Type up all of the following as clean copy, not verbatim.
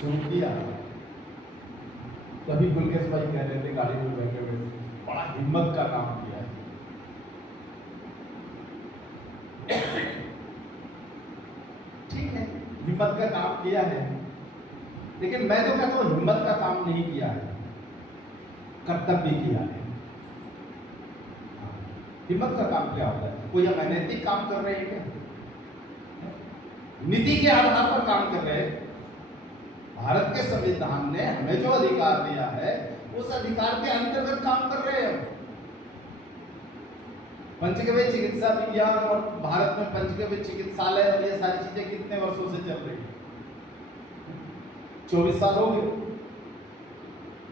शुरू किया, तभी गुलकेश भाई कह रहे थे गाड़ी में बैठे हुए, बड़ा हिम्मत का काम किया है। ठीक है, हिम्मत का काम किया है, लेकिन मैं तो कहता हूं हिम्मत का काम नहीं किया है, कर्तव्य किया है। हिम्मत का काम क्या होता है? कोई हम अनैतिक काम कर रहे हैं क्या? नीति के आधार पर काम कर रहे हैं। भारत के संविधान ने हमें जो अधिकार दिया है उस अधिकार के अंतर्गत काम कर रहे हैं। पंचगव्य चिकित्सा विज्ञान और भारत में पंचगव्य चिकित्सालय और ये सारी चीजें कितने वर्षों से चल रही है? 24 साल हो गए।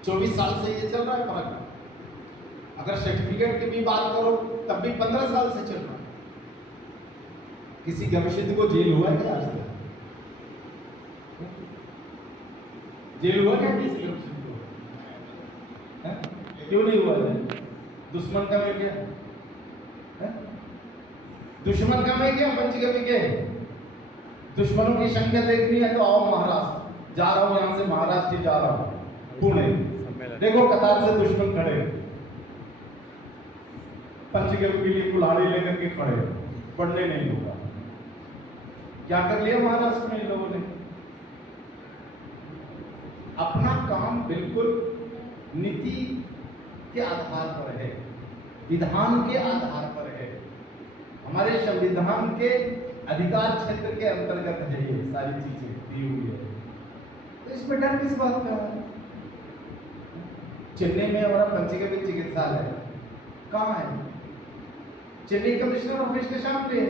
24 साल से ये चल रहा है फर्क। अगर सर्टिफिकेट की भी बात करो तब भी 15 साल से चल रहा है। किसी गवेषक को जेल हुआ है क्या आज तक? जेल हुआ क्या किसी गवेषक को? क्यों नहीं हुआ है? दुश्मन कम है क्या? दुश्मन कम है क्या पंचगव्य के? दुश्मनों की संख्या देखनी है तो आओ महाराष्ट्र। जा रहा हूं यहां से महाराष्ट्र जा रहा हूं पुणे, देखो कतार से दुश्मन खड़े, पंचगव्य के लिए कुल्हाड़ी लेकर के खड़े, पढ़ने नहीं होगा। क्या कर लिया महाराष्ट्र में इन लोगों ने? अपना काम बिल्कुल नीति के आधार पर है, विधान के आधार पर है, हमारे संविधान के अधिकार क्षेत्र के अंतर्गत है ये सारी चीजें दी हुई है। तो इसमें डर किस बात का है? चेन्नई में हमारा पंचगव्य चिकित्सालय कहाँ है? चेन्नई कमिश्नर ऑफिस के सामने।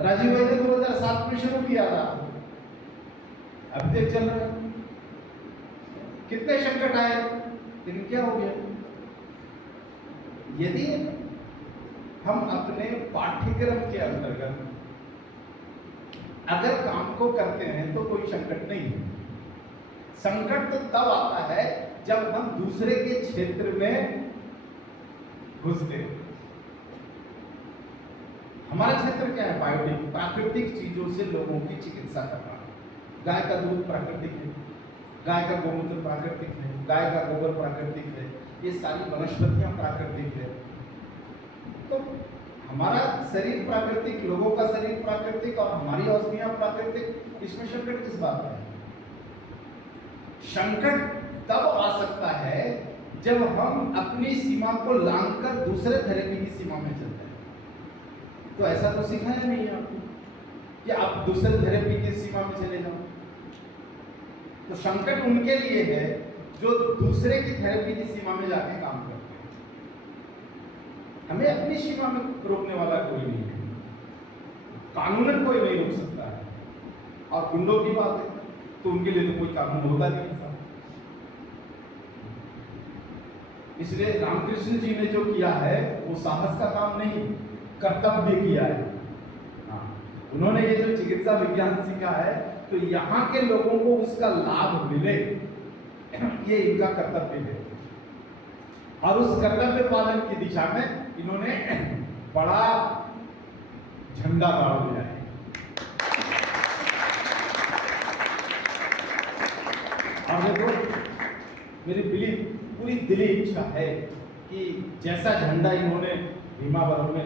राजीव गांधी 2007 में शुरू किया था, अभी तक चल रहा है। कितने संकट आए, लेकिन क्या हो गया? यदि हम अपने पाठ्यक्रम के अंतर्गत अगर काम को करते हैं तो कोई संकट नहीं है। संकट तो तब आता है जब हम दूसरे के क्षेत्र में घुसते हैं। हमारा क्षेत्र क्या है? बायोटिक, प्राकृतिक चीजों से लोगों की चिकित्सा करना। गाय का दूध प्राकृतिक है, गाय का गोमूत्र प्राकृतिक है, गाय का गोबर प्राकृतिक है, ये सारी वनस्पतियां प्राकृतिक है। तो हमारा शरीर प्राकृतिक, लोगों का शरीर प्राकृतिक और हमारी औषधियां प्राकृतिक, इसमें संकट किस बात का है? संकट तब आ सकता है जब हम अपनी सीमा को लांघकर दूसरे थेरेपी की सीमा में चलते हैं। तो ऐसा तो सिखाया नहीं है आपको कि आप दूसरे थेरेपी की सीमा में चले जाओ। तो संकट उनके लिए है जो दूसरे की थेरेपी की सीमा में जाके काम करते हैं। हमें अपनी सीमा में रोकने वाला कोई नहीं है, कानूनन कोई नहीं रोक सकता है। और गुंडों की बात है तो उनके लिए तो कोई कानून होता नहीं था। इसलिए रामकृष्ण जी ने जो किया है वो साहस का काम नहीं, कर्तव्य किया है। उन्होंने ये जो चिकित्सा विज्ञान सीखा है तो यहाँ के लोगों को उसका लाभ मिले, ये इनका कर्तव्य है। और उस कर्तव्य पालन की दिशा में इन्होंने बड़ा झंडा गाड़ दिया है। और देखो, मेरी पूरी दिली इच्छा है कि जैसा झंडा इन्होंने भीमावरम में